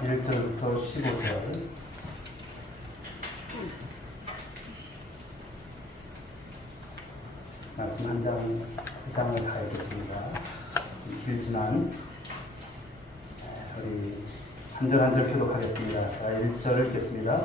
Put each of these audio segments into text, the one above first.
1절부터 15절. 말씀 한 장을 다 읽겠습니다. 길지만 우리 한 절 한 절 표독하겠습니다. 자, 1절 읽겠습니다.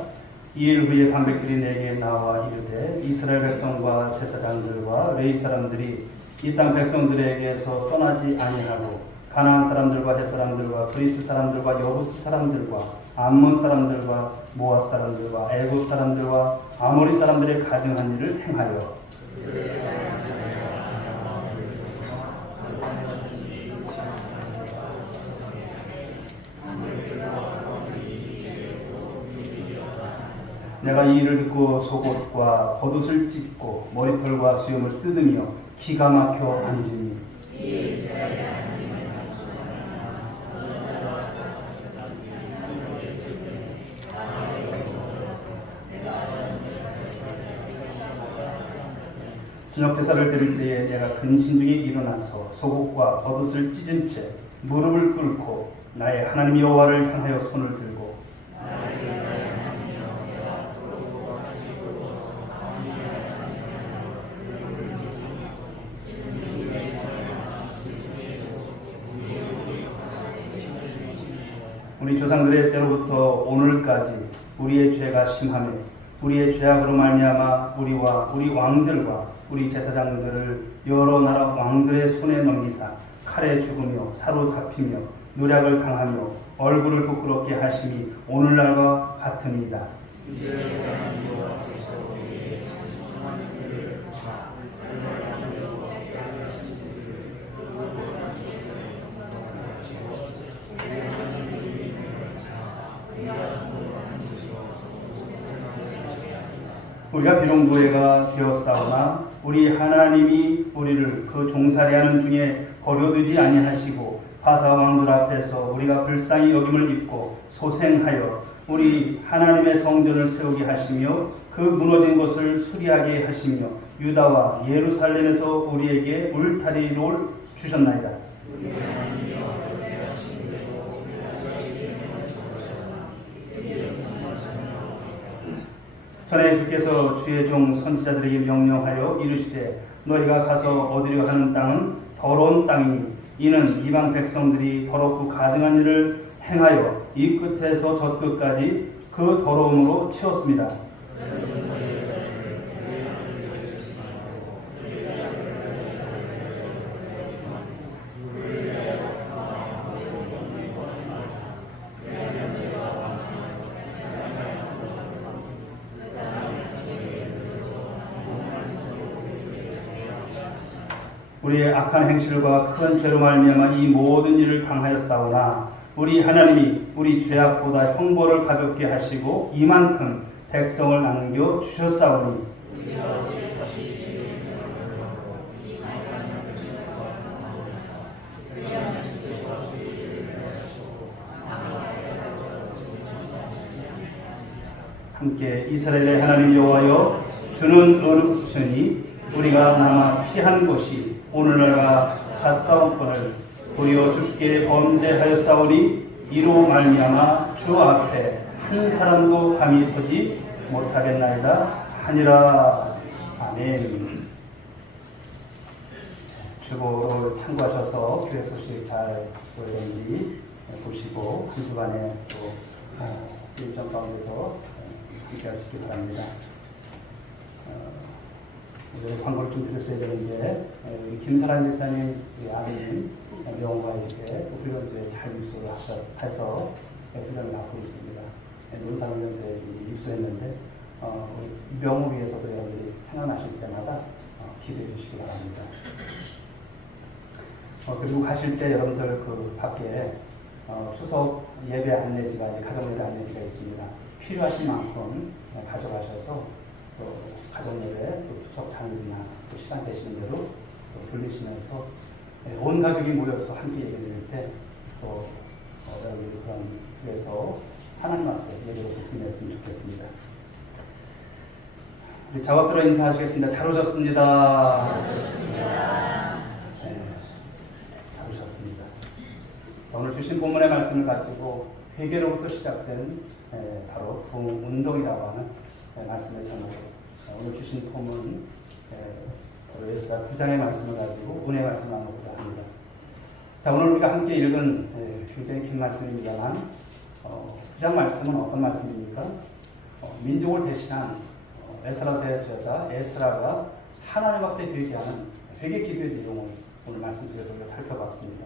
이일 후에 방백들이 내게 나와 이르되 이스라엘 백성과 제사장들과 레위 사람들이 이 땅 백성들에게서 떠나지 아니하고 가나안 사람들과 헷 사람들과 그리스 사람들과 여부스 사람들과 암몬 사람들과 모압 사람들과 애굽 사람들과 아모리 사람들의 가증한 일을 행하여 내가 이 일을 듣고 속옷과 겉옷을 찢고 머리털과 수염을 뜯으며 기가 막혀 앉으니 저녁 제사를 드릴 때에 내가 근신 중에 일어나서 속옷과 겉옷을 찢은 채 무릎을 꿇고 나의 하나님 여호와를 향하여 손을 들고 우리 조상들의 때로부터 오늘까지 우리의 죄가 심하며 우리의 죄악으로 말미암아 우리와 우리 왕들과 우리 제사장들을 여러 나라 왕들의 손에 넘기사 칼에 죽으며 사로잡히며 노략을 당하며 얼굴을 부끄럽게 하심이 오늘날과 같으니이다. 우리가 비록 노예가 되었사오나 우리 하나님이 우리를 그 종살이하는 중에 버려두지 아니하시고 바사 왕들 앞에서 우리가 불쌍히 여김을 입고 소생하여 우리 하나님의 성전을 세우게 하시며 그 무너진 것을 수리하게 하시며 유다와 예루살렘에서 우리에게 울타리를 주셨나이다. 전에 주께서 주의 종 선지자들에게 명령하여 이르시되 너희가 가서 얻으려 하는 땅은 더러운 땅이니 이는 이방 백성들이 더럽고 가증한 일을 행하여 이 끝에서 저 끝까지 그 더러움으로 채웠습니다. 우리의 악한 행실과 큰 죄로 말미암아 이 모든 일을 당하였사오나 우리 하나님이 우리 죄악보다 형벌을 가볍게 하시고 이만큼 백성을 남겨 주셨사오니 함께 이스라엘의 하나님 여호와여 주는 의롭으시니 우리가 남아 피한 곳이 오늘날과 같사온건을 도리어 주께 범죄하였사오니 이로 말미암아 주 앞에 한 사람도 감히 서지 못하겠나이다 하니라. 아멘. 주보를 참고하셔서 교회 소식 잘 보였는지 보시고 한 주간에 또 일정 가운데서 함께 하시기 바랍니다. 광고를 좀 드렸어야 되는데 김사란 목사님 아드님 명호가 이렇게 훈련소에 잘 입소를 해서 훈련을 받고 있습니다. 논산훈련소에 입소했는데 명호 위해서도 여러분들이 생각나실 때마다 기도해 주시기 바랍니다. 그리고 가실 때 여러분들 그 밖에 추석 예배 안내지가 가정 예배 안내지가 있습니다. 필요하신 만큼 가져가셔서 또 가정 예배, 또 추석 당일이나 또 시간 되시는 대로 돌리시면서 온 가족이 모여서 함께 예배 드릴 때 또 여러분들이 그런 속에서 하나님 앞에 예배로 승리했으면 좋겠습니다. 우리 작업들로 인사하시겠습니다. 잘 오셨습니다. 네, 잘 오셨습니다. 오늘 주신 본문의 말씀을 가지고 회개로부터 시작된 바로 부흥운동이라고 하는 말씀의 제목으로 오늘 주신 본문 바로 에스라 9장의 말씀을 가지고 은혜의 말씀을 나누고자 합니다. 자, 오늘 우리가 함께 읽은 굉장히 긴 말씀입니다만 9장 말씀은 어떤 말씀입니까? 민족을 대신한 에스라서의 저자 에스라가 하나님 앞에 회개하는 회개 기도의 내용을 오늘 말씀 속에서 우리가 살펴봤습니다.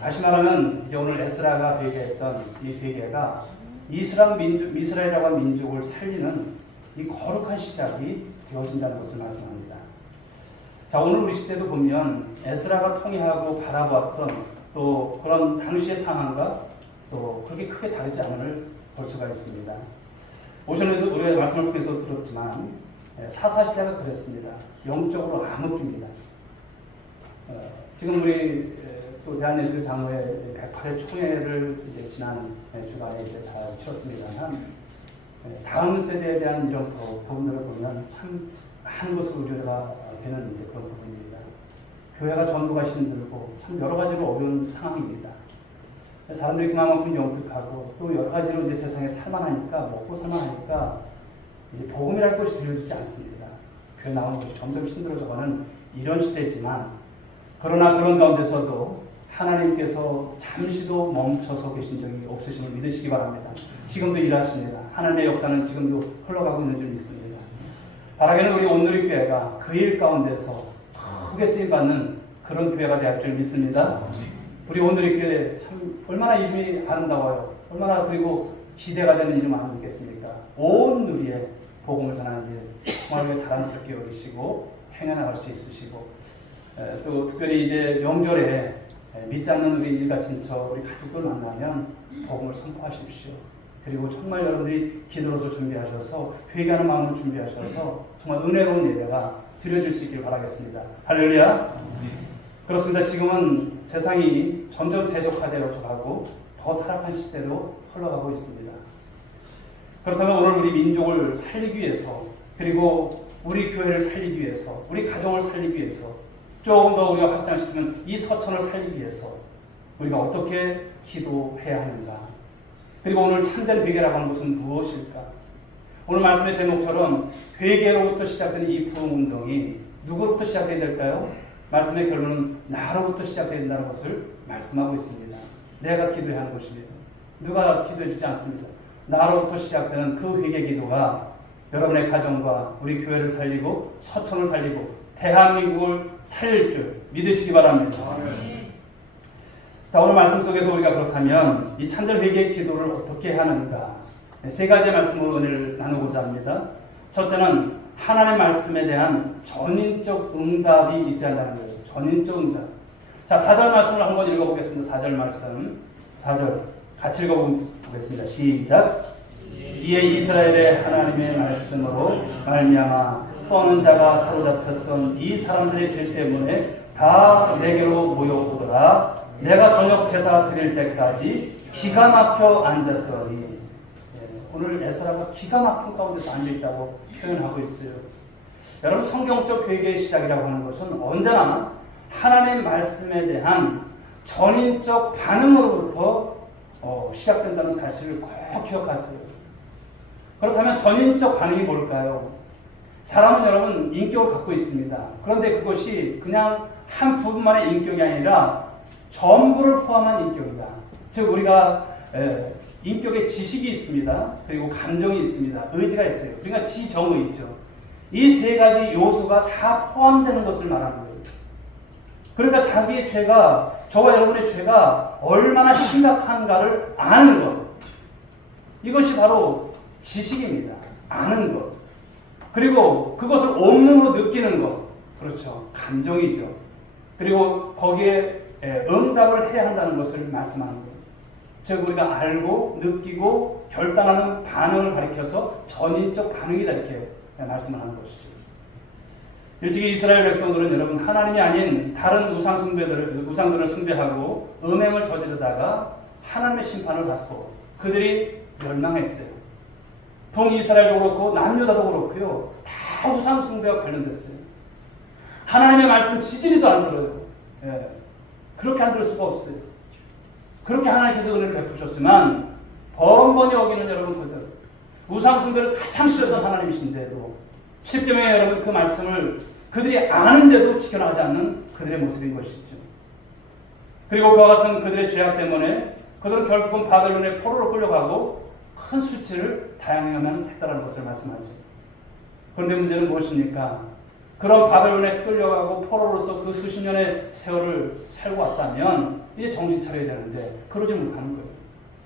다시 말하면 이제 오늘 에스라가 회개했던 이 회개가 이스라엘이라고 하는 민족을 살리는 이 거룩한 시작이 되어진다는 것을 말씀합니다. 자, 오늘 우리 시대도 보면 에스라가 통해하고 바라보았던 또 그런 당시의 상황과 또 그렇게 크게 다르지 않음을 볼 수가 있습니다. 오전에도 우리가 말씀을 통해서 들었지만 사사시대가 그랬습니다. 영적으로 암흑기입니다. 지금 우리 또 대한예술 장로회 108회 총회를 이제 지난 주간에 이제 잘 치렀습니다만 다음 세대에 대한 이런 부분들을 보면 참 많은 것을 우려가 되는 이제 그런 부분입니다. 교회가 전도가 힘들고 참 여러 가지로 어려운 상황입니다. 사람들이 그만큼 영특하고 또 여러 가지로 이제 세상에 살만하니까 먹고 살만하니까 이제 복음이랄 것이 들려지지 않습니다. 교회 나오는 것이 점점 힘들어져가는 이런 시대지만 그러나 그런 가운데서도 하나님께서 잠시도 멈춰서 계신 적이 없으심을 믿으시기 바랍니다. 지금도 일하십니다. 하나님의 역사는 지금도 흘러가고 있는 줄 믿습니다. 바라기는 우리 온누리 교회가 그 일 가운데서 크게 쓰임받는 그런 교회가 될 줄 믿습니다. 우리 온누리 교회 참 얼마나 이름이 아름다워요. 얼마나 그리고 기대가 되는 이름 아니겠습니까? 온 누리에 복음을 전하는 일 정말 자랑스럽게 여기시고 행해나갈 수 있으시고 또 특별히 이제 명절에 믿지 않는 우리 일가 친척, 우리 가족들 만나면 복음을 선포하십시오. 그리고 정말 여러분들이 기도로서 준비하셔서 회개하는 마음으로 준비하셔서 정말 은혜로운 예배가 드려질 수 있기를 바라겠습니다. 할렐루야. 그렇습니다. 지금은 세상이 점점 세속화되어 가고 더 타락한 시대로 흘러가고 있습니다. 그렇다면 오늘 우리 민족을 살리기 위해서 그리고 우리 교회를 살리기 위해서 우리 가정을 살리기 위해서 조금 더 우리가 확장시키면 이 서천을 살리기 위해서 우리가 어떻게 기도해야 하는가? 그리고 오늘 참된 회개라고 하는 것은 무엇일까? 오늘 말씀의 제목처럼 회개로부터 시작되는 이 부흥운동이 누구로부터 시작해야 될까요? 말씀의 결론은 나로부터 시작해야 된다는 것을 말씀하고 있습니다. 내가 기도해야 하는 것입니다. 누가 기도해 주지 않습니다. 나로부터 시작되는 그 회개 기도가 여러분의 가정과 우리 교회를 살리고 서천을 살리고 대한민국을 살릴 줄 믿으시기 바랍니다. 자, 오늘 말씀 속에서 우리가 그렇다면 이 참된 회개의 기도를 어떻게 하는가? 세 가지 말씀으로 은혜를 나누고자 합니다. 첫째는 하나님의 말씀에 대한 전인적 응답이 있어야 한다는 거예요. 전인적 응답. 자, 4절 말씀을 한번 읽어보겠습니다. 4절 말씀. 4절 같이 읽어보겠습니다. 시작. 이에 이스라엘의 하나님의 말씀으로 말미암아 떠는 자가 사로잡혔던 이 사람들의 죄 때문에 다 내게로 모여오더라. 내가 저녁 제사 드릴 때까지 기가 막혀 앉았더니 오늘 에스라가 기가 막힌 가운데서 앉아있다고 표현하고 있어요. 여러분 성경적 회개의 시작이라고 하는 것은 언제나 하나님의 말씀에 대한 전인적 반응으로부터 시작된다는 사실을 꼭 기억하세요. 그렇다면 전인적 반응이 뭘까요? 사람은 여러분 인격을 갖고 있습니다. 그런데 그것이 그냥 한 부분만의 인격이 아니라 전부를 포함한 인격이다. 즉 우리가 인격에 지식이 있습니다. 그리고 감정이 있습니다. 의지가 있어요. 그러니까 지정의 있죠. 이 세 가지 요소가 다 포함되는 것을 말하는 거예요. 그러니까 자기의 죄가 저와 여러분의 죄가 얼마나 심각한가를 아는 것. 이것이 바로 지식입니다. 아는 것. 그리고 그것을 온몸으로 느끼는 것. 그렇죠. 감정이죠. 그리고 거기에 응답을 해야 한다는 것을 말씀하는 거예요. 즉 우리가 알고 느끼고 결단하는 반응을 가리켜서 전인적 반응이다 이렇게 말씀을 하는 것이죠. 일찍이 이스라엘 백성들은 여러분 하나님이 아닌 다른 우상들을 숭배하고 음행을 저지르다가 하나님의 심판을 받고 그들이 멸망했어요. 동이스라엘도 그렇고 남유다도 그렇고요. 다 우상 숭배와 관련됐어요. 하나님의 말씀 지지리도 안 들어요. 그렇게 안 들을 수가 없어요. 그렇게 하나님께서 은혜를 베푸셨지만 번번이 어기는 여러분 그들 우상 숭배를 가장 싫어했던 하나님이신데도 십계명의 여러분 그 말씀을 그들이 아는데도 지켜나가지 않는 그들의 모습인 것이죠. 그리고 그와 같은 그들의 죄악 때문에 그들은 결국은 바벨론의 포로로 끌려가고 큰 수치를 다양하면 했다는 것을 말씀하죠. 그런데 문제는 무엇입니까? 그런 바벨론에 끌려가고 포로로서 그 수십 년의 세월을 살고 왔다면 이제 정신 차려야 되는데 그러지 못하는 거예요.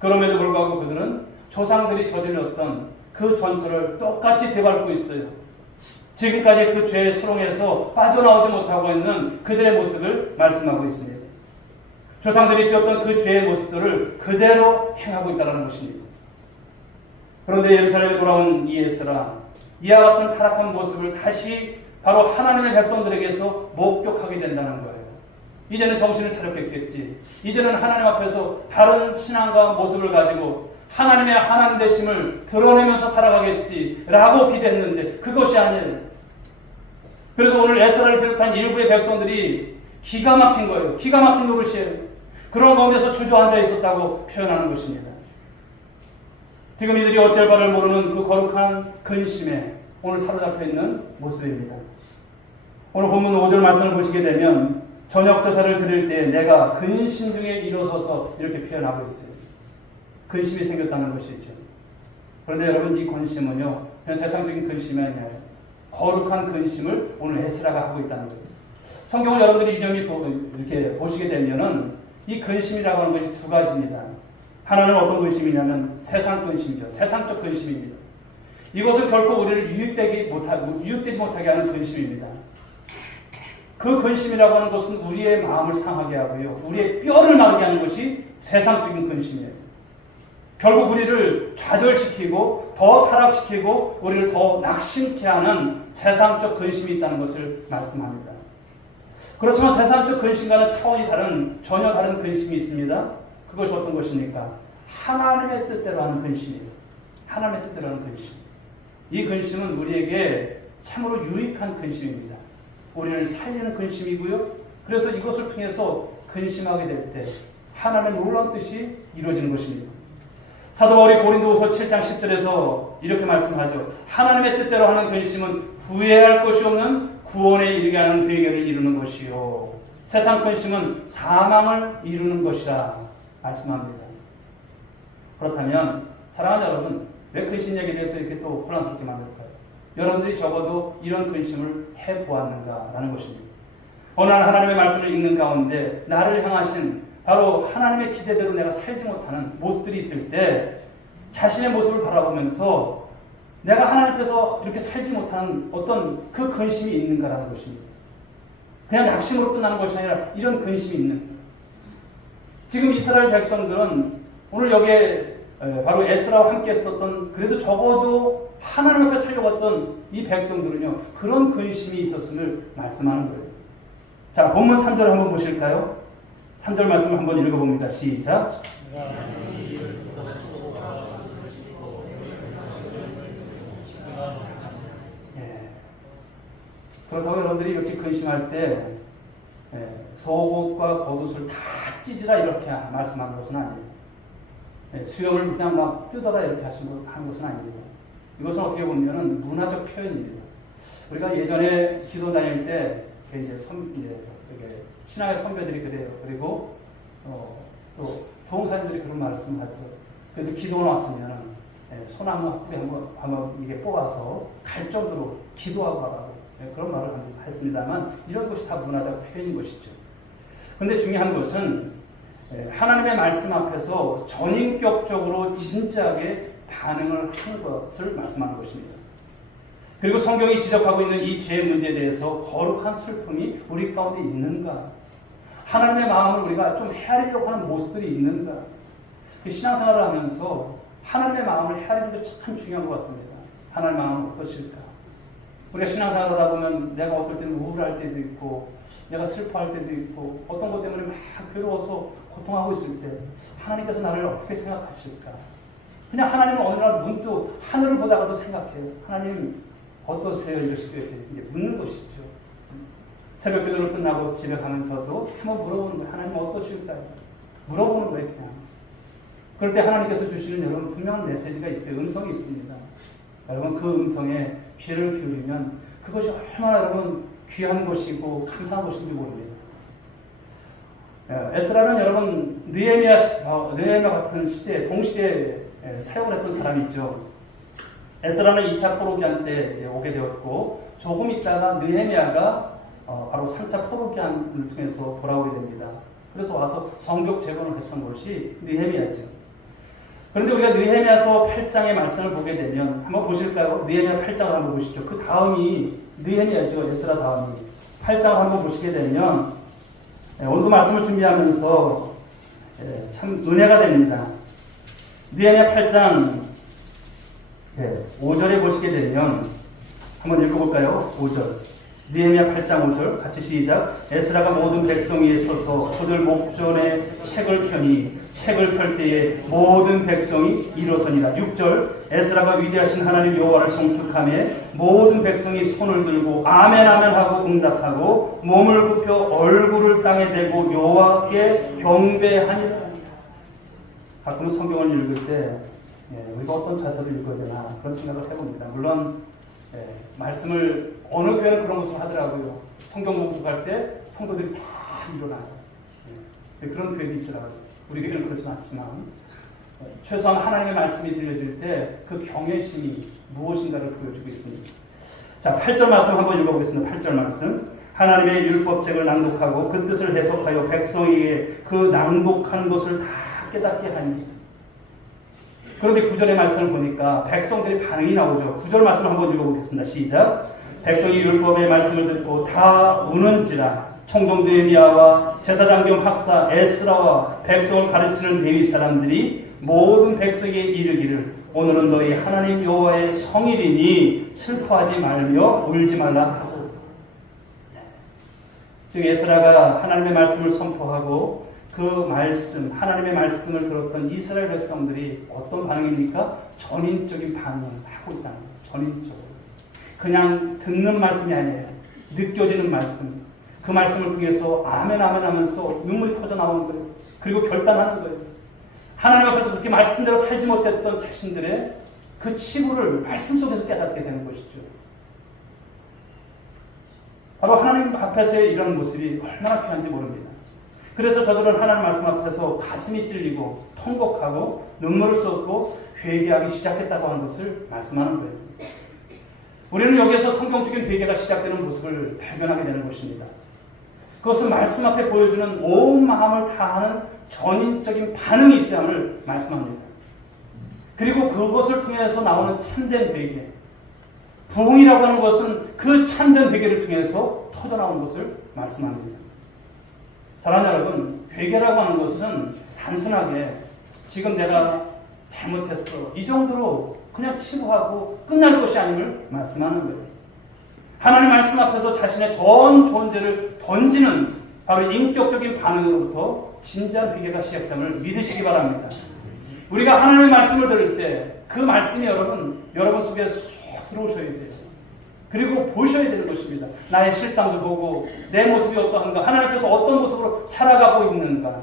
그럼에도 불구하고 그들은 조상들이 저질렀던 그 전철을 똑같이 되밟고 있어요. 지금까지 그 죄의 수렁에서 빠져나오지 못하고 있는 그들의 모습을 말씀하고 있습니다. 조상들이 지었던 그 죄의 모습들을 그대로 행하고 있다는 것입니다. 그런데 예루살렘에 돌아온 이 에스라, 이와 같은 타락한 모습을 다시 바로 하나님의 백성들에게서 목격하게 된다는 거예요. 이제는 정신을 차렸겠지. 이제는 하나님 앞에서 다른 신앙과 모습을 가지고 하나님의 하나님 되심을 드러내면서 살아가겠지라고 기대했는데 그것이 아니에요. 그래서 오늘 에스라를 비롯한 일부의 백성들이 기가 막힌 거예요. 기가 막힌 노릇이에요. 그런 가운데서 주저앉아 있었다고 표현하는 것입니다. 지금 이들이 어쩔 바를 모르는 그 거룩한 근심에 오늘 사로잡혀 있는 모습입니다. 오늘 본문 5절 말씀을 보시게 되면 저녁 제사를 드릴 때 내가 근심 중에 일어서서 이렇게 표현하고 있어요. 근심이 생겼다는 것이죠. 그런데 여러분 이 근심은요 그냥 세상적인 근심이 아니에요. 거룩한 근심을 오늘 에스라가 하고 있다는 거예요. 성경을 여러분들이 이념이 이렇게 보시게 되면은 이 근심이라고 하는 것이 두 가지입니다. 하나는 어떤 근심이냐면 세상 근심이죠. 세상적 근심입니다. 이것은 결코 우리를 유익되지 못하게 하는 근심입니다. 그 근심이라고 하는 것은 우리의 마음을 상하게 하고요. 우리의 뼈를 마르게 하는 것이 세상적인 근심이에요. 결국 우리를 좌절시키고 더 타락시키고 우리를 더 낙심케 하는 세상적 근심이 있다는 것을 말씀합니다. 그렇지만 세상적 근심과는 차원이 다른 전혀 다른 근심이 있습니다. 그것이 어떤 것입니까? 하나님의 뜻대로 하는 근심이에요. 하나님의 뜻대로 하는 근심. 이 근심은 우리에게 참으로 유익한 근심입니다. 우리를 살리는 근심이고요. 그래서 이것을 통해서 근심하게 될 때 하나님의 놀라운 뜻이 이루어지는 것입니다. 사도 바울이 고린도후서 7장 10절에서 이렇게 말씀하죠. 하나님의 뜻대로 하는 근심은 후회할 것이 없는 구원에 이르게 하는 베개를 이루는 것이요. 세상 근심은 사망을 이루는 것이라 말씀합니다. 그렇다면 사랑하는 여러분, 왜 근심 얘기에 대해서 이렇게 또 혼란스럽게 만들까요? 여러분들이 적어도 이런 근심을 해보았는가라는 것입니다. 어느 날 하나님의 말씀을 읽는 가운데 나를 향하신 바로 하나님의 기대대로 내가 살지 못하는 모습들이 있을 때 자신의 모습을 바라보면서 내가 하나님 앞에서 이렇게 살지 못하는 어떤 그 근심이 있는가라는 것입니다. 그냥 낙심으로 끝나는 것이 아니라 이런 근심이 있는 거예요. 지금 이스라엘 백성들은 오늘 여기에 바로 에스라와 함께 했었던 그래도 적어도 하나님 앞에 살려갔던 이 백성들은요 그런 근심이 있었음을 말씀하는 거예요. 자, 본문 3절 한번 보실까요? 3절 말씀을 한번 읽어봅니다. 시작. 그렇다고 여러분들이 이렇게 근심할 때 속옷과 겉옷을 다 찢으라 이렇게 말씀하는 것은 아니에요. 수염을 그냥 막 뜯어라 이렇게 하는 것은 아닙니다. 이것은 어떻게 보면 문화적 표현입니다. 우리가 예전에 기도 다닐 때 이제 신앙의 선배들이 그래요. 그리고 또 부흥사님들이 그런 말씀을 하죠. 그래도 기도 나왔으면 소나무 뿌리 한번 이게 뽑아서 갈 정도로 기도하고 가라고 그런 말을 했습니다만 이런 것이 다 문화적 표현인 것이죠. 그런데 중요한 것은 하나님의 말씀 앞에서 전인격적으로 진지하게 반응을 하는 것을 말씀하는 것입니다. 그리고 성경이 지적하고 있는 이 죄의 문제에 대해서 거룩한 슬픔이 우리 가운데 있는가? 하나님의 마음을 우리가 좀 헤아리려고 하는 모습들이 있는가? 신앙생활을 하면서 하나님의 마음을 헤아리는 게 참 중요한 것 같습니다. 하나님의 마음은 어떠실까? 우리가 신앙생활을 하다 보면 내가 어떨 때는 우울할 때도 있고 내가 슬퍼할 때도 있고 어떤 것 때문에 막 괴로워서 고통하고 있을 때 하나님께서 나를 어떻게 생각하실까? 그냥 하나님은 어느 날 문득 하늘을 보다가도 생각해요. 하나님 어떠세요? 이렇게 묻는 것이죠. 새벽 기도를 끝나고 집에 가면서도 한번 물어보는 거예요. 하나님 어떠실까요? 물어보는 거예요, 그냥. 그럴 때 하나님께서 주시는 여러분 분명한 메시지가 있어요. 음성이 있습니다. 여러분 그 음성에 귀를 기울이면 그것이 얼마나 여러분 귀한 것이고 감사한 것인지 모릅니다. 에스라는 여러분 느헤미야 같은 시대, 동시대에 사역을 했던 사람이 있죠. 에스라는 2차 포로기한 때 이제 오게 되었고 조금 있다가 느헤미야가 바로 3차 포로기한을 통해서 돌아오게 됩니다. 그래서 와서 성벽 재건을 했던 것이 느헤미야죠. 그런데 우리가 느헤미야서 8장의 말씀을 보게 되면 한번 보실까요? 느헤미야 8장을 한번 보시죠. 그 다음이 느헤미야죠. 에스라 다음이. 8장을 한번 보시게 되면 오늘도 말씀을 준비하면서 참 은혜가 됩니다. 느헤미야 8장 5절에 보시게 되면 한번 읽어볼까요? 5절. 느헤미야 8장 5절 같이 시작. 에스라가 모든 백성 위에 서서 그들 목전에 책을 펴니 책을 펼 때에 모든 백성이 일어서니라. 6절. 에스라가 위대하신 하나님 여호와를 송축하며 모든 백성이 손을 들고 아멘 아멘 하고 응답하고 몸을 굽혀 얼굴을 땅에 대고 여호와께 경배하니라. 가끔 성경을 읽을 때 우리가 어떤 자세로 읽어야 되나 그런 생각을 해봅니다. 물론 말씀을 어느 교회는 그런 것을 하더라고요. 성경 공부할 때 성도들이 다 일어나요. 그런 교회도 있더라고요. 우리 교회는 그렇진 않지만 최소한 하나님의 말씀이 들려질 때 그 경외심이 무엇인가를 보여주고 있습니다. 자, 8절 말씀 한번 읽어보겠습니다. 8절 말씀. 하나님의 율법책을 낭독하고 그 뜻을 해석하여 백성에게 그 낭독하는 것을 다 깨닫게 하니. 그런데 9절의 말씀을 보니까 백성들의 반응이 나오죠. 9절 말씀 한번 읽어보겠습니다. 시작. 백성이 율법의 말씀을 듣고 다 우는지라. 총독 느헤미야와 제사장 겸 학사 에스라와 백성을 가르치는 레위 사람들이 모든 백성에게 이르기를 오늘은 너희 하나님 여호와의 성일이니 슬퍼하지 말며 울지 말라 하고. 즉 에스라가 하나님의 말씀을 선포하고 그 말씀, 하나님의 말씀을 들었던 이스라엘 백성들이 어떤 반응입니까? 전인적인 반응을 하고 있다는 거예요. 전인적으로. 그냥 듣는 말씀이 아니에요. 느껴지는 말씀. 그 말씀을 통해서 아멘 아멘 하면서 눈물이 터져 나오는 거예요. 그리고 결단하는 거예요. 하나님 앞에서 그렇게 말씀대로 살지 못했던 자신들의 그 치부를 말씀 속에서 깨닫게 되는 것이죠. 바로 하나님 앞에서의 이런 모습이 얼마나 귀한지 모릅니다. 그래서 저들은 하나님 말씀 앞에서 가슴이 찔리고 통곡하고 눈물을 쏟고 회개하기 시작했다고 하는 것을 말씀하는 거예요. 우리는 여기에서 성경적인 회개가 시작되는 모습을 발견하게 되는 것입니다. 그것은 말씀 앞에 보여주는 온 마음을 다하는 전인적인 반응이 있어야 함을 말씀합니다. 그리고 그것을 통해서 나오는 참된 회개. 부흥이라고 하는 것은 그 참된 회개를 통해서 터져나오는 것을 말씀합니다. 사랑하는 여러분, 회개라고 하는 것은 단순하게 지금 내가 잘못했어 이 정도로 그냥 치부하고 끝날 것이 아님을 말씀하는 거예요. 하나님 말씀 앞에서 자신의 전 존재를 던지는 바로 인격적인 반응으로부터 진지한 회개가 시작됨을 믿으시기 바랍니다. 우리가 하나님의 말씀을 들을 때 그 말씀이 여러분 속에 쏙 들어오셔야 돼요. 그리고 보셔야 되는 것입니다. 나의 실상도 보고 내 모습이 어떠한가, 하나님 앞에서 어떤 모습으로 살아가고 있는가.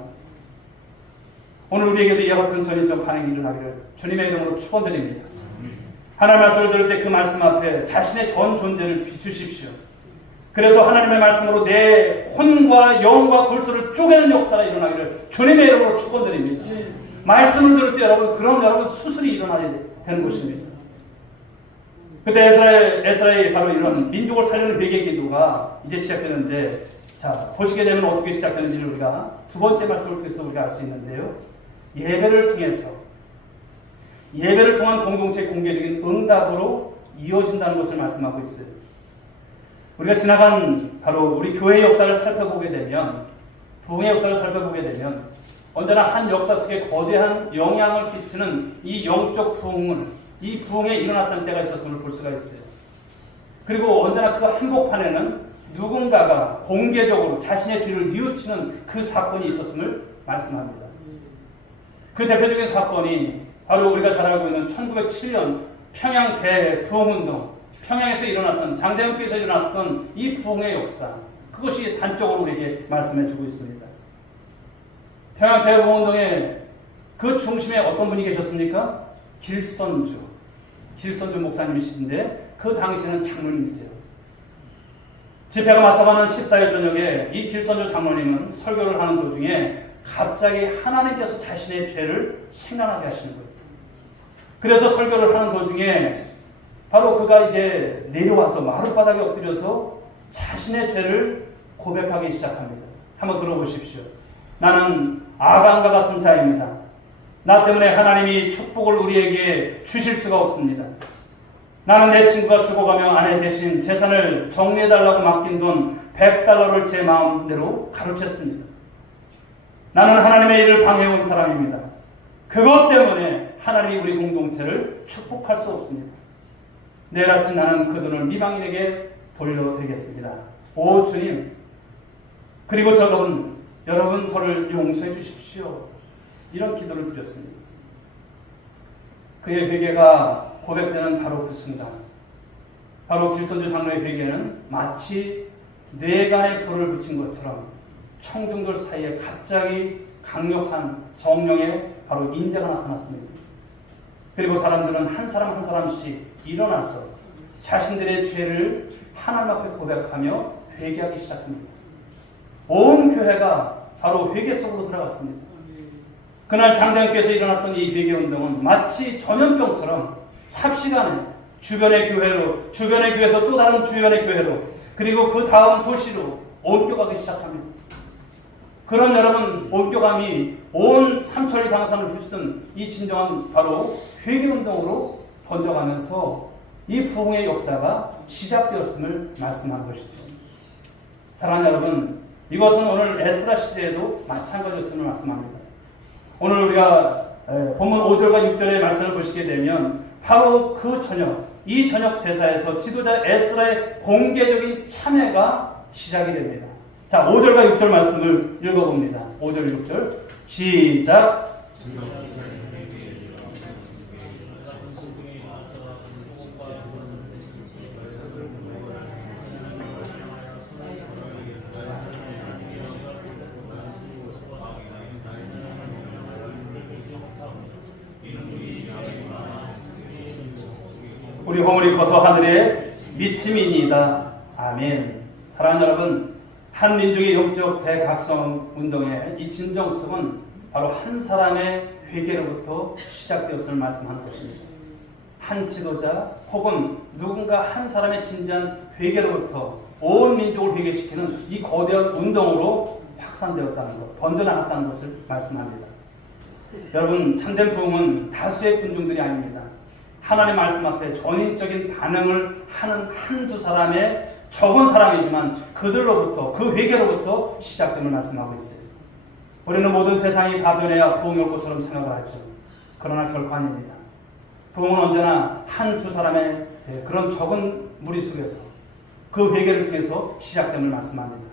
오늘 우리에게도 이와 같은 전인적 반응이 일어나기를 주님의 이름으로 축원드립니다. 하나님의 말씀을 들을 때 그 말씀 앞에 자신의 전 존재를 비추십시오. 그래서 하나님의 말씀으로 내 혼과 영과 골수를 쪼개는 역사가 일어나기를 주님의 이름으로 축원드립니다. 말씀을 들을 때 여러분 수술이 일어나야 되는 것입니다. 그때 에스라의 바로 이런 민족을 살리는 회개 기도가 이제 시작되는데, 자, 보시게 되면 어떻게 시작되는지를 우리가 두 번째 말씀을 통해서 우리가 알 수 있는데요. 예배를 통한 공동체 공개적인 응답으로 이어진다는 것을 말씀하고 있어요. 우리가 지나간 바로 우리 교회의 역사를 살펴보게 되면, 부흥의 역사를 살펴보게 되면 언제나 한 역사 속에 거대한 영향을 끼치는 이 영적 부흥은, 이 부흥에 일어났던 때가 있었음을 볼 수가 있어요. 그리고 언제나 그 한복판에는 누군가가 공개적으로 자신의 뒤를 뉘우치는 그 사건이 있었음을 말씀합니다. 그 대표적인 사건이 바로 우리가 잘 알고 있는 1907년 평양 대부흥운동, 평양에서 일어났던, 장대현께서 일어났던 이 부흥의 역사, 그것이 단적으로 우리에게 말씀해 주고 있습니다. 평양대부운동의 그 중심에 어떤 분이 계셨습니까? 길선주 목사님이신데 그 당시에는 장로님이세요. 집회가 마쳐가는 14일 저녁에 이 길선주 장로님은 설교를 하는 도중에 갑자기 하나님께서 자신의 죄를 생각나게 하시는 거예요. 그래서 설교를 하는 도중에 바로 그가 이제 내려와서 마룻바닥에 엎드려서 자신의 죄를 고백하기 시작합니다. 한번 들어보십시오. 나는 아간과 같은 자입니다. 나 때문에 하나님이 축복을 우리에게 주실 수가 없습니다. 나는 내 친구가 죽어가며 아내 대신 재산을 정리해달라고 맡긴 돈 100달러를 제 마음대로 가로챘습니다. 나는 하나님의 일을 방해해온 사람입니다. 그것 때문에 하나님이 우리 공동체를 축복할 수 없습니다. 내일 아침 나는 그 돈을 미방인에게 돌려드리겠습니다. 오 주님, 그리고 여러분 저를 용서해 주십시오. 이런 기도를 드렸습니다. 그의 회개가 고백되는 바로 그 순간, 바로 길선주 장로의 회개는 마치 뇌간에 불을 붙인 것처럼 청중들 사이에 갑자기 강력한 성령의 바로 인자가 나타났습니다. 그리고 사람들은 한 사람 한 사람씩 일어나서 자신들의 죄를 하나님 앞에 고백하며 회개하기 시작합니다. 온 교회가 바로 회개 속으로 들어갔습니다. 그날 장대형께서 일어났던 이 회개운동은 마치 전염병처럼 삽시간에 주변의 교회에서 또 다른 주변의 교회로, 그리고 그 다음 도시로 옮겨가기 시작합니다. 그런 여러분 옮겨감이 온 삼천리 강산을 휩쓴 이 진정한 바로 회개운동으로 번져가면서 이 부흥의 역사가 시작되었음을 말씀한 것이죠. 사랑하는 여러분, 이것은 오늘 에스라 시대에도 마찬가지였음을 말씀합니다. 오늘 우리가 본문 5절과 6절의 말씀을 보시게 되면 바로 그 저녁, 이 저녁 세사에서 지도자 에스라의 공개적인 참여가 시작이 됩니다. 자, 5절과 6절 말씀을 읽어봅니다. 5절, 6절 시작. 우리 허물이 커서 하늘에 미침이니이다. 아멘. 사랑하는 여러분, 한 민족의 영적 대각성 운동의 이 진정성은 바로 한 사람의 회개로부터 시작되었음을 말씀하는 것입니다. 한 지도자 혹은 누군가 한 사람의 진지한 회개로부터 온 민족을 회개시키는 이 거대한 운동으로 확산되었다는 것, 번져나갔다는 것을 말씀합니다. 여러분, 참된 부흥은 다수의 군중들이 아닙니다. 하나님의 말씀 앞에 전인적인 반응을 하는 한두 사람의 적은 사람이지만 그들로부터, 그 회개로부터 시작됨을 말씀하고 있어요. 우리는 모든 세상이 다 변해야 부흥이 올 것처럼 생각을 하죠. 그러나 결코 아닙니다. 부흥은 언제나 한두 사람의 그런 적은 무리 속에서 그 회개를 통해서 시작됨을 말씀합니다.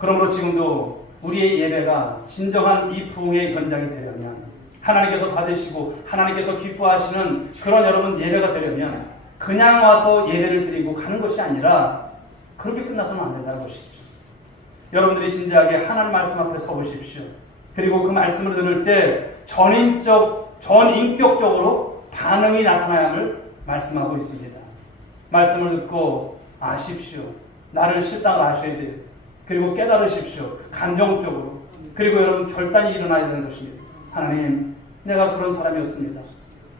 그러므로 지금도 우리의 예배가 진정한 이 부흥의 현장이 되려면, 하나님께서 받으시고 하나님께서 기뻐하시는 그런 여러분 예배가 되려면 그냥 와서 예배를 드리고 가는 것이 아니라 그렇게 끝나서는 안 된다는 것이죠. 여러분들이 진지하게 하나님 말씀 앞에 서 보십시오. 그리고 그 말씀을 들을 때 전인격적으로 반응이 나타나야 함을 말씀하고 있습니다. 말씀을 듣고 아십시오. 나를 실상을 아셔야 돼요. 그리고 깨달으십시오. 감정적으로. 그리고 여러분 결단이 일어나야 되는 것입니다. 하나님, 내가 그런 사람이었습니다.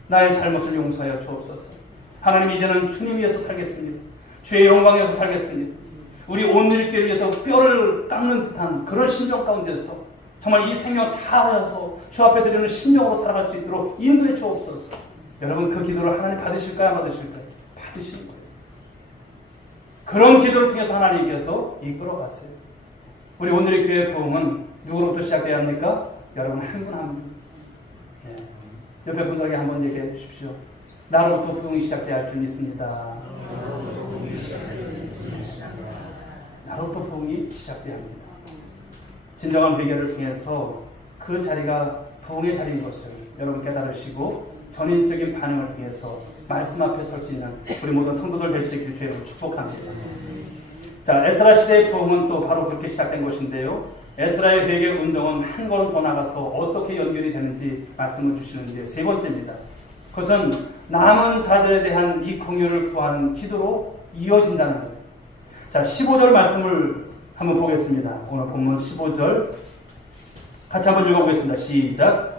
나의 잘못을 용서하여 주옵소서. 하나님, 이제는 주님 위해서 살겠습니다. 주의 영광 위해서 살겠습니다. 우리 온누리교회를 위해서 뼈를 깎는 듯한 그런 심정 가운데서 정말 이 생명 다하여서 주 앞에 드리는 심령으로 살아갈 수 있도록 인도해 주옵소서. 여러분, 그 기도를 하나님 받으실까요? 안 받으실까요? 받으실 거예요. 그런 기도를 통해서 하나님께서 이끌어 갔어요. 우리 오늘의 교회 부흥은 누구로부터 시작돼야 합니까? 여러분 한 분 한 분. 옆에 분들에게 한번 얘기해 주십시오. 나로부터 부흥이 시작돼야 할 줄 믿습니다. 나로부터 부흥이 시작돼야 합니다. 진정한 회개를 통해서 그 자리가 부흥의 자리인 것을 여러분 깨달으시고 전인적인 반응을 통해서 말씀 앞에 설 수 있는 우리 모든 성도들 될 수 있기를 주의 이름으로 축복합니다. 자, 에스라 시대의 부흥은 또 바로 그렇게 시작된 것인데요. 에스라의 회개 운동은 한 걸음 더 나가서 어떻게 연결이 되는지 말씀을 주시는데 세 번째입니다. 그것은 남은 자들에 대한 이 긍휼을 구하는 기도로 이어진다는 거예요. 자, 15절 말씀을 한번 보겠습니다. 오늘 본문 15절 같이 한번 읽어보겠습니다. 시작.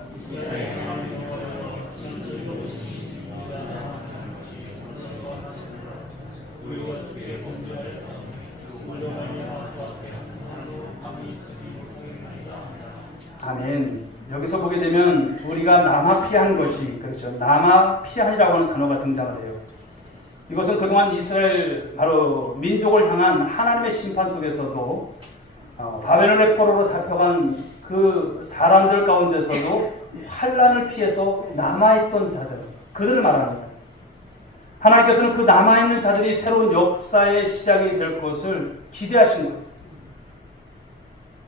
아멘. 여기서 보게 되면 우리가 남아 피한 것이, 그렇죠, 남아 피한이라고 하는 단어가 등장을 해요. 이것은 그동안 이스라엘 바로 민족을 향한 하나님의 심판 속에서도 바벨론의 포로로 잡혀간 그 사람들 가운데서도 환난을 피해서 남아있던 자들, 그들을 말합니다. 하나님께서는 그 남아있는 자들이 새로운 역사의 시작이 될 것을 기대하신 거예요.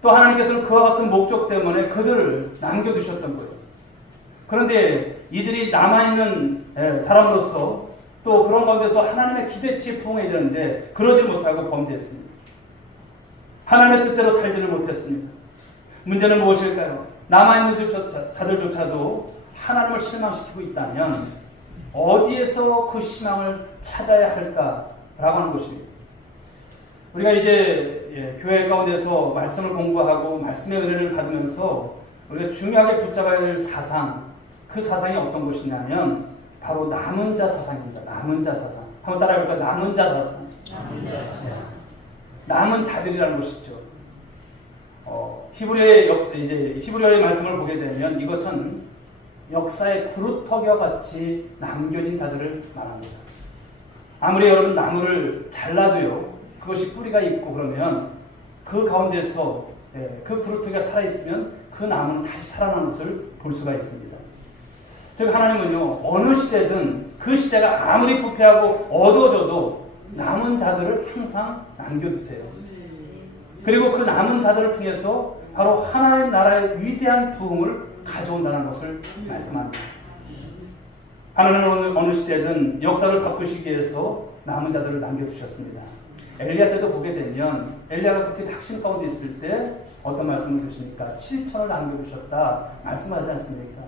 또 하나님께서는 그와 같은 목적 때문에 그들을 남겨두셨던 거예요. 그런데 이들이 남아있는 사람으로서 또 그런 가운데서 하나님의 기대치에 부응해야 되는데 그러지 못하고 범죄했습니다. 하나님의 뜻대로 살지를 못했습니다. 문제는 무엇일까요? 남아있는 자들조차도 하나님을 실망시키고 있다면 어디에서 그 희망을 찾아야 할까라고 하는 것입니다. 우리가 이제 교회 가운데서 말씀을 공부하고 말씀의 은혜를 받으면서 우리가 중요하게 붙잡아야 될 사상, 그 사상이 어떤 것이냐면 바로 남은 자 사상입니다. 남은 자 사상. 한번 따라해볼까요? 남은 자 사상. 남은 자들이라는 것이죠. 히브리어의 말씀을 보게 되면 이것은 역사의 구루터기와 같이 남겨진 자들을 말합니다. 아무리 여러분 나무를 잘라도요, 그것이 뿌리가 있고 그러면 그 가운데서 그 구루터기가 살아있으면 그 나무는 다시 살아나는 것을 볼 수가 있습니다. 즉 하나님은요, 어느 시대든 그 시대가 아무리 부패하고 어두워져도 남은 자들을 항상 남겨두세요. 그리고 그 남은 자들을 통해서 바로 하나님 나라의 위대한 부흥을 가져온다는 것을 말씀합니다. 하나님은 어느 시대든 역사를 바꾸시기 위해서 남은 자들을 남겨두셨습니다. 엘리야 때도 보게 되면 엘리야가 그렇게 낙심 가운데 있을 때 어떤 말씀을 주십니까? 7천을 남겨두셨다 말씀하지 않습니까?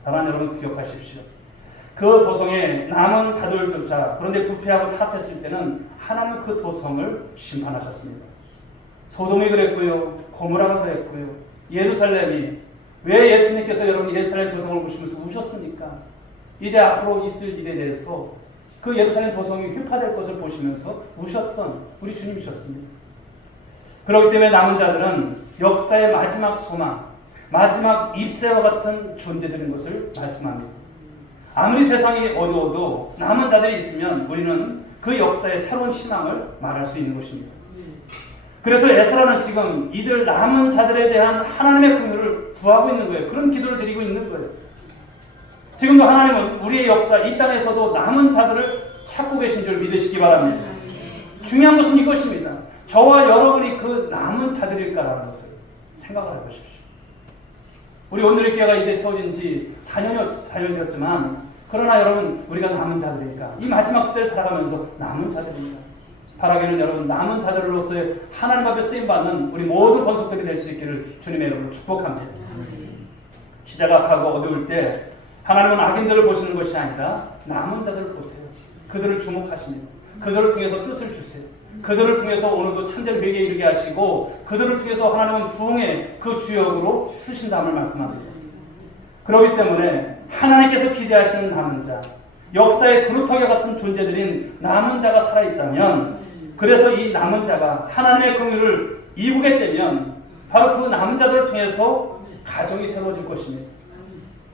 사랑하는 여러분 기억하십시오. 그 도성에 남은 자들조차 그런데 부패하고 타락했을 때는 하나님은 그 도성을 심판하셨습니다. 소돔이 그랬고요, 고모라가 그랬고요, 예루살렘이, 왜 예수님께서 여러분 예루살렘 도성을 보시면서 우셨습니까? 이제 앞으로 있을 일에 대해서 그 예루살렘 도성이 휘파될 것을 보시면서 우셨던 우리 주님이셨습니다. 그렇기 때문에 남은 자들은 역사의 마지막 소망, 마지막 잎새와 같은 존재들인 것을 말씀합니다. 아무리 세상이 어두워도 남은 자들이 있으면 우리는 그 역사의 새로운 희망을 말할 수 있는 것입니다. 그래서 에스라는 지금 이들 남은 자들에 대한 하나님의 긍휼을 구하고 있는 거예요. 그런 기도를 드리고 있는 거예요. 지금도 하나님은 우리의 역사, 이 땅에서도 남은 자들을 찾고 계신 줄 믿으시기 바랍니다. 중요한 것은 이것입니다. 저와 여러분이 그 남은 자들일까라는 것을 생각을 해보십시오. 우리 오늘의 교회가 이제 세워진 지 4년 되었지만 그러나 여러분 우리가 남은 자들이니까 이 마지막 시대를 살아가면서 남은 자들입니다. 바라기는 여러분 남은 자들로서의 하나님 앞에 쓰임받는 우리 모든 번속들이 될 수 있기를 주님의 이름으로 축복합니다. 시대가 악하고 어두울 때 하나님은 악인들을 보시는 것이 아니라 남은 자들을 보세요. 그들을 주목하십니다. 그들을 통해서 뜻을 주세요. 그들을 통해서 오늘도 참된 회개에 이르게 하시고 그들을 통해서 하나님은 부흥의 그 주역으로 쓰신다음을 말씀합니다. 그렇기 때문에 하나님께서 기대하시는 남은 자, 역사의 구루터기 같은 존재들인 남은 자가 살아있다면, 그래서 이 남은 자가 하나님의 긍휼을 이루게 되면 바로 그 남은 자들을 통해서 가정이 새로워질 것입니다.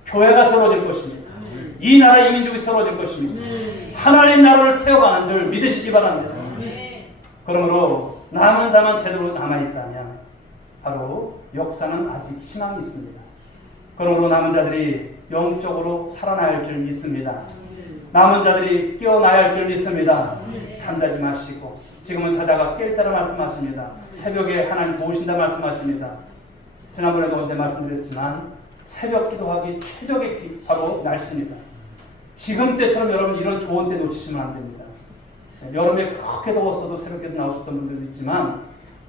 교회가 새로워질 것입니다. 이 나라 이 민족이 새로워질 것입니다. 하나님 나라를 세워가는 줄 믿으시기 바랍니다. 그러므로 남은 자만 제대로 남아있다면 바로 역사는 아직 희망이 있습니다. 그러므로 남은 자들이 영적으로 살아나야 할 줄 믿습니다. 남은 자들이 깨어나야 할 줄 믿습니다. 잠자지 마시고 지금은 자다가 깰 때라 말씀하십니다. 새벽에 하나님 도우신다 말씀하십니다. 지난번에도 언제 말씀드렸지만 새벽 기도하기 최적의 바로 날씨입니다. 지금 때처럼 여러분 이런 좋은 때 놓치시면 안 됩니다. 여름에 그렇게 더웠어도 새벽 기도 나오셨던 분들도 있지만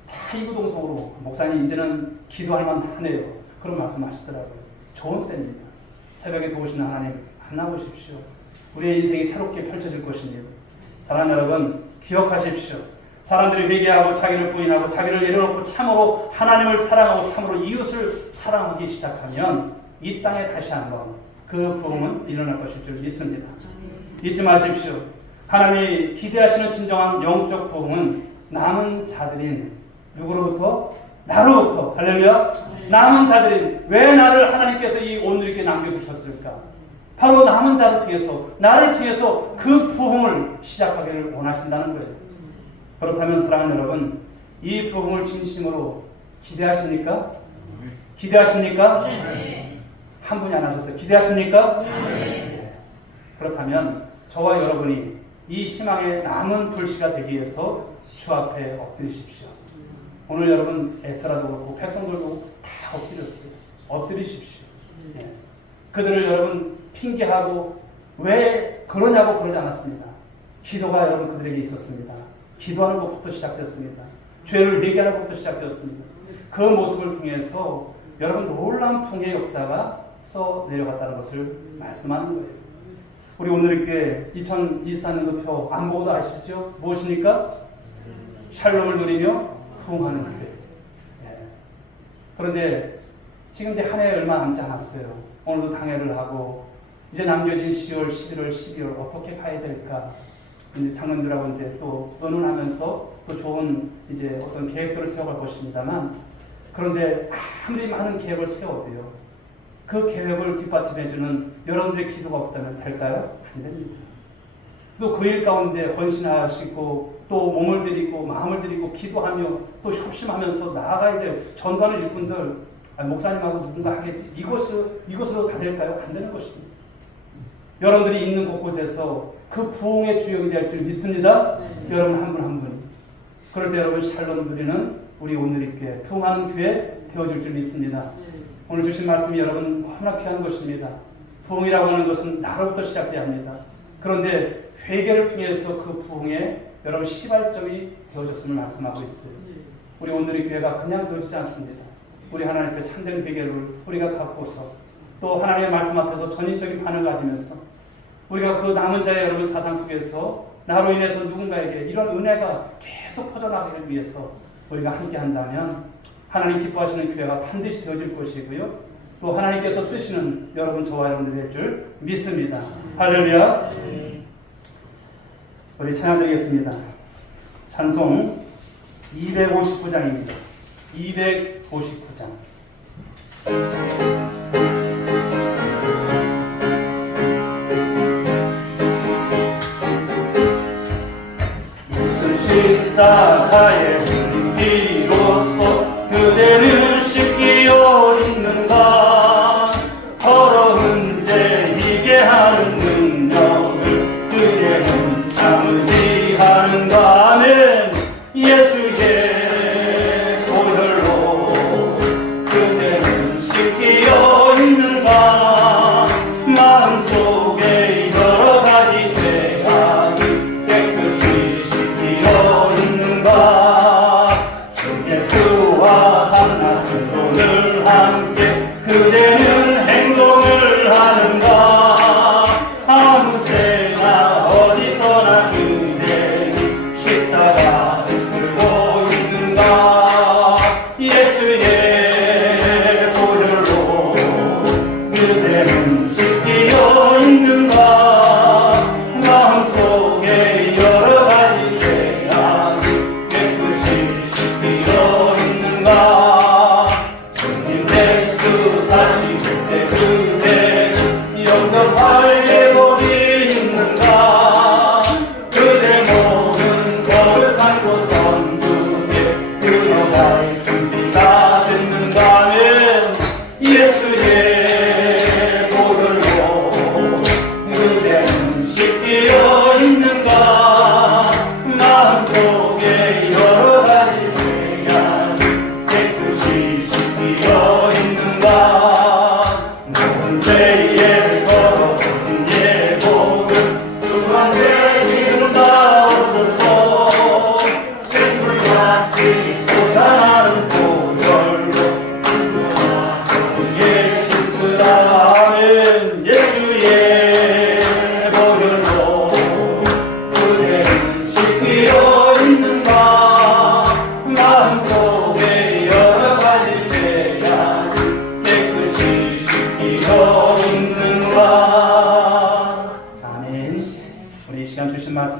다 이구동성으로 목사님 이제는 기도할 만하네요. 그런 말씀하시더라고요. 좋은 때입니다. 새벽에 도우시는 하나님 만나보십시오. 우리의 인생이 새롭게 펼쳐질 것입니다. 사랑하는 여러분, 기억하십시오. 사람들이 회개하고 자기를 부인하고 자기를 내려놓고 참으로 하나님을 사랑하고 참으로 이웃을 사랑하기 시작하면 이 땅에 다시 한번 그 부흥은 일어날 것일 줄 믿습니다. 잊지 마십시오. 하나님이 기대하시는 진정한 영적 부흥은 남은 자들인 누구로부터? 나로부터. 할렐루야. 남은 자들인, 왜 나를 하나님께서 이 오늘 이렇게 남겨두셨을까? 바로 남은 자를 통해서, 나를 통해서 그 부흥을 시작하기를 원하신다는 거예요. 그렇다면 사랑하는 여러분, 이 부흥을 진심으로 기대하십니까? 기대하십니까? 네. 한 분이 안 하셨어요. 기대하십니까? 네. 그렇다면 저와 여러분이 이 희망의 남은 불씨가 되기 위해서 주 앞에 엎드리십시오. 오늘 여러분 에스라도 그렇고 백성들도 다 엎드렸어요. 엎드리십시오. 네. 그들을 여러분 핑계하고 왜 그러냐고 그러지 않았습니다. 기도가 여러분 그들에게 있었습니다. 기도하는 것부터 시작됐습니다. 죄를 회개하는 것부터 시작되었습니다. 그 모습을 통해서 여러분 놀라운 풍의 역사가 써 내려갔다는 것을 말씀하는 거예요. 우리 오늘 이렇게 2024년도 표 안 보고도 아시죠? 무엇입니까? 샬롬을 누리며 부흥하는 교회. 네. 그런데 지금 이제 한 해 얼마 남지 않았어요. 오늘도 당회를 하고 이제 남겨진 10월, 11월, 12월 어떻게 가야 될까? 이제 장로님들하고 이제 또 의논하면서 또 좋은 이제 어떤 계획들을 세워갈 것입니다만, 그런데 아무리 많은 계획을 세워도요, 그 계획을 뒷받침해주는 여러분들의 기도가 없다면 될까요? 안 됩니다. 또 그 일 가운데 헌신하시고 또 몸을 들이고 마음을 들이고 기도하며 또 협심하면서 나아가야 돼요. 전도하는 일꾼들, 목사님하고 누군가 하겠지. 이것으로 다 될까요? 안 되는 것입니다. 여러분들이 있는 곳곳에서 그 부흥의 주역이 될 줄 믿습니다. 네. 여러분 한 분 한 분. 그럴 때 여러분 샬롬 누리는 우리 오늘 있게 부흥하는 교회 되어줄 줄 믿습니다. 네. 오늘 주신 말씀이 여러분 너무나 귀한 것입니다. 부흥이라고 하는 것은 나로부터 시작돼야 합니다. 그런데 회개를 통해서 그 부흥에 여러분 시발점이 되어졌음을 말씀하고 있어요. 우리 오늘의 교회가 그냥 되어지지 않습니다. 우리 하나님 앞에 참된 회개를 우리가 갖고서 또 하나님의 말씀 앞에서 전인적인 반응을 가지면서 우리가 그 남은 자의 여러분 사상 속에서 나로 인해서 누군가에게 이런 은혜가 계속 퍼져나가기 위해서 우리가 함께 한다면 하나님 기뻐하시는 교회가 반드시 되어질 것이고요. 또 하나님께서 쓰시는 여러분 저와 여러분들이 될 줄 믿습니다. 할렐루야. 우리 찬양 드리겠습니다. 찬송 259장입니다. 259장. 예수 십자가의 은비로소 그대는 쉽기요 있는가 더러운 죄 이게 하는 능력을 그대는 참으지 하는가 아멘. 예수의 보혈로 그대는 씻기어 있는가 마음속에 여러 가지 죄악이 깨끗이 씻기어 있는가 주 예수와 밤낮으로 늘 함께 그대는 행동을 하는가 아무 때나 어디서나 그대는 십자가 들고 있는가 예수의 보혈로 그대는 씻기어 있는가 마음속에 여러 가지 죄악이 깨끗이 씻기어 있는가 주님 예수 다시 그때 그대는 영접할 예복이 있는가 그대 모든 거룩한 곳 천국에 들어갈 준비가 됐는가는 예수의 보혈로 그대는 씻기어 있는가 마음속에 여러 가지 죄악이 깨끗이 씻기어 있는가 모든 죄에 걸어진 예복은 주한테 지금 다 얻어서 샘물같이 쏟아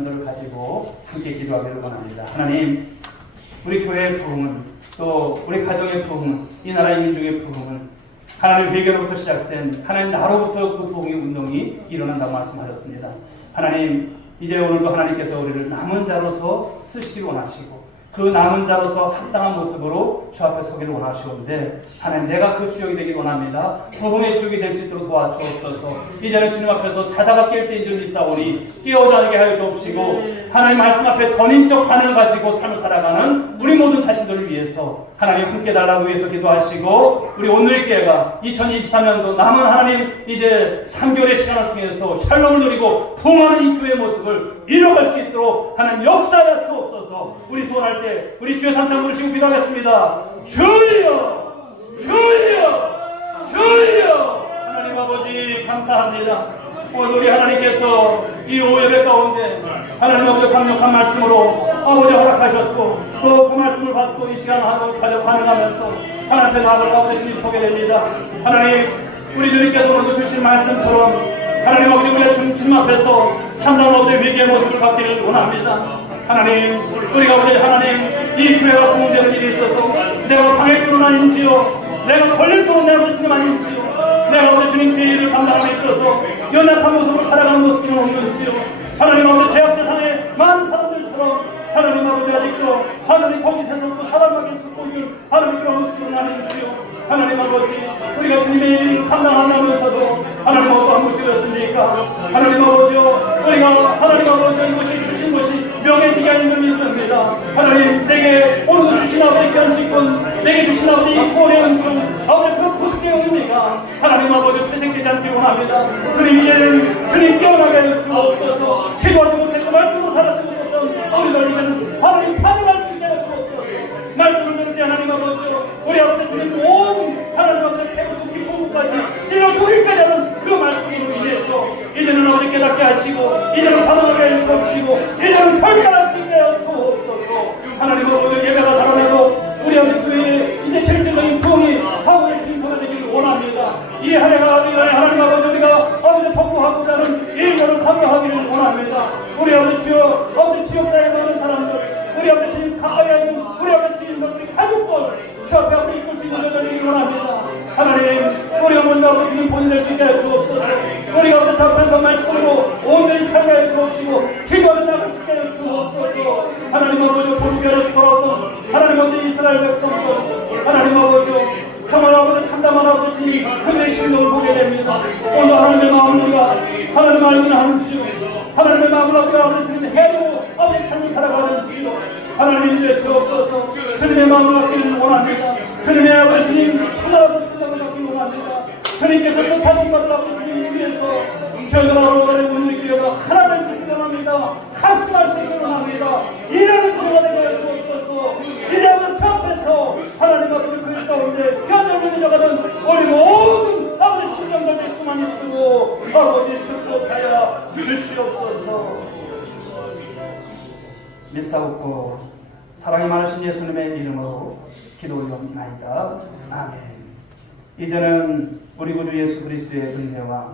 말씀들을 가지고 함께 기도하기를 원합니다. 하나님, 우리 교회의 부흥은, 또 우리 가정의 부흥은, 이 나라의 민족의 부흥은 하나님 회개로부터 시작된 하나님 나로부터 그 부흥의 운동이 일어난다고 말씀하셨습니다. 하나님, 이제 오늘도 하나님께서 우리를 남은 자로서 쓰시기를 원하시고 그 남은 자로서 합당한 모습으로 주 앞에 서기를 원하시는데, 하나님, 내가 그 주역이 되길 원합니다. 부흥의 주역이 될 수 있도록 도와주옵소서. 이제는 주님 앞에서 자다가 깰 때인 줄 믿사오니 뛰어오게 하여 주옵시고, 하나님 말씀 앞에 전인적 반응을 가지고 삶을 살아가는 우리 모든 자신들을 위해서 하나님 함께 달라고 위해서 기도하시고, 우리 오늘의 교회가 2024년도 남은 하나님 이제 3개월의 시간을 통해서 샬롬을 누리고 부흥하는 이 교회의 모습을 이뤄갈 수 있도록 하나님 역사하여 주옵소서. 우리 소원할 때 우리 주의 삼창 부르시고 기도하겠습니다. 주여, 주여, 주여. 하나님 아버지 감사합니다. 오늘 우리 하나님께서 이 오예배 가운데 하나님 아버지 강력한 말씀으로 아버지 허락하셨고, 또 그 말씀을 받고 이 시간 하고 반응하면서 하나님 앞에 나아갈 아버지 주님 소개됩니다. 하나님, 우리 주님께서 오늘 주신 말씀처럼 하나님 아버지 우리가 주님 앞에서 참다운 아버지 위기의 모습을 갖기를 원합니다. 하나님, 우리가 아버지 하나님 이 교회가 부흥되는 일이 있어서 내가 방해꾼은 아닌지요, 내가 걸릴뿐은 내가 주님 아닌지요, 내가 아버지 주님 죄를 감당함에 있어서 연약한 모습으로 살아가는 모습들은 없는지요. 하나님 아버지 죄악 세상에 많은 사람들처럼 하나님 아버지 아직도 하나님 거기서서 또 사람에게 쓰고 있는 하나님 그런 모습들은 아닌지요. 하나님 아버지, 우리가 주님의 일을 감당한다면서도 하나님 어떠한 모습이었습니까? 하나님 아버지, 우리가 하나님 아버지 이것이 주신 것이 명예직이 아닌 줄 믿습니다. 하나님, 내게 오늘도 주신 아버지 귀한 직분, 내게 주신 아버지 이 구원의 은총, 아버지 그 구속의 은혜가 하나님 아버지 퇴색되지 않기 원합니다. 주님, 이제는 주님 깨어나게 하여 주옵소서. 기도하지 못했고 말씀으로 살아주지 못했던 우리들 이제는 하나님 반응할 수 있게 하여 주옵소서. 말씀을 들을 때 하나님 아버지, 우리 앞에 주님 온 하나님 아버지 배고프 기쁨까지 찔러 죽이게 되는 그 말씀으로 인해서 이제는 아버지 깨닫게 하시고, 이제는 반응하게 하여 주옵시고, 이제는 결단할 수 있게 하여 주옵소서. 하나님 아버지, 예배가 살아나고 우리 아버지 교회에 이제 실질적인 부흥이 하루의 주님 보내되기를 원합니다. 이 한 해가 하나님 아버지 우리가 아버지 전부하고자 하는 일들을 감당하기를 원합니다. 우리 아버지 주여, 아버지 지역사회에 많은 사람들, 우리 아버지 주님 가까이 있는 우리 아버지 주님들, 우리 가족들 주 앞에 이끌 수 있는 여자들이길 원합니다. 하나님, 우리가 먼저 아버지 주님 본이 될 수 있게 하여 주옵소서. 우리가 아버지 주 앞에서 말씀으로 온전히 살게 하여 주옵시고 기도하는 나를 죽게 하여 주옵소서. 하나님 아버지, 보리별에서 돌아왔던 하나님 아버지 이스라엘 백성들, 하나님 아버지 정말 아버지 참담한 아버지 주님 그들의 신동을 보게 됩니다. 오늘 하나님의 마음을 우리가 하나님 알고는 하는지요, 하나님의 마음을 우리가 아버지 주님 해로 아버지 삶을 살아가는지요, 하나님 이제 주옵소서. 주님의 마음을 갖기를 원합니다. 주님의 아버지 주님 하나라도 생각을 갖기를 원합니다. 주님께서 뜻하신 것을 아버지 주님 위해서 저희들하고 우리 교회가 하나 될 수 있기를 원합니다. 합심할 수 있기를 원합니다. 이라는 교회가 되게 하여 주옵소서. 이라는 주 앞에서 하나님 아버지 그 가운데 편협을 밀어가는 우리 모든 아버지 신령들 수만 입수고 아버지 축복하여 주시옵소서. 믿사옵고 사랑이 많으신 예수님의 이름으로 기도 올려옵나이다. 아멘. 이제는 우리 구주 예수 그리스도의 은혜와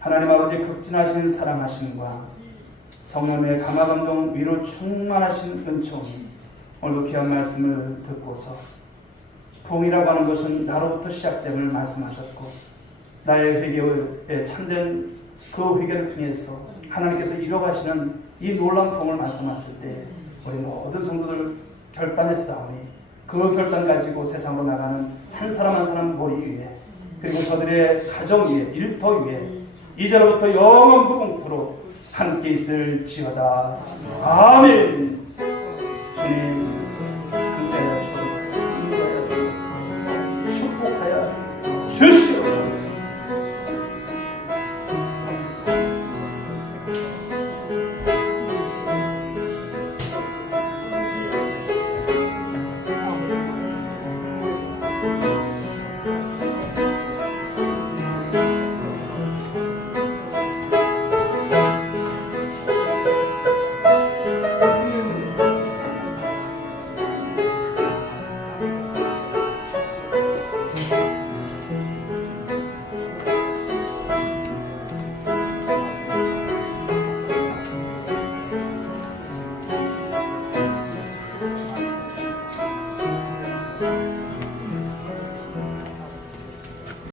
하나님 아버지 극진하신 사랑하심과 성령의 감화감동 위로 충만하신 은총이 오늘도 귀한 말씀을 듣고서 부흥이라고 하는 것은 나로부터 시작됨을 말씀하셨고, 나의 회개에 참된 그 회개를 통해서 하나님께서 이뤄가시는 이 놀라운 부흥을 말씀하실 때 우리 모든 성도들 결단했사오니 그 결단 가지고 세상으로 나가는 한 사람 한 사람 머리 위에, 그리고 저들의 가정 위에, 일터 위에 이제로부터 영원 무궁토록 함께 있을지어다. 아멘. 주님